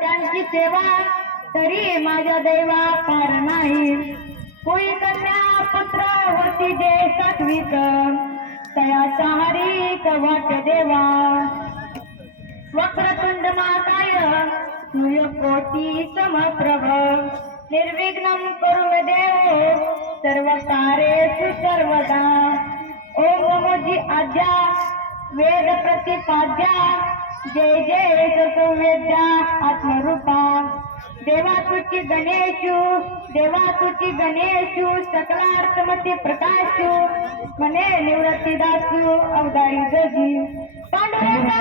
त्यांची सेवा तरी माझ्या देवा पार नाही. कोई कन्या पुत्र होती जे सात्विक तयाचा हरीक वाट देवा. वक्रतुंड महाकाय सूर्यकोटी समप्रभ निर्विघ्नं कुरु देव सर्व कार्येषु सर्वदा. ओम नमोजी आज्ञा वेद प्रतिपाद्या जय जय सौवेद्या आत्मरूपा. देवा तुझी गणेशू सकलार्थमती प्रकाशू मने निवृत्ती दासू अवदारी जगी पांडुरंगा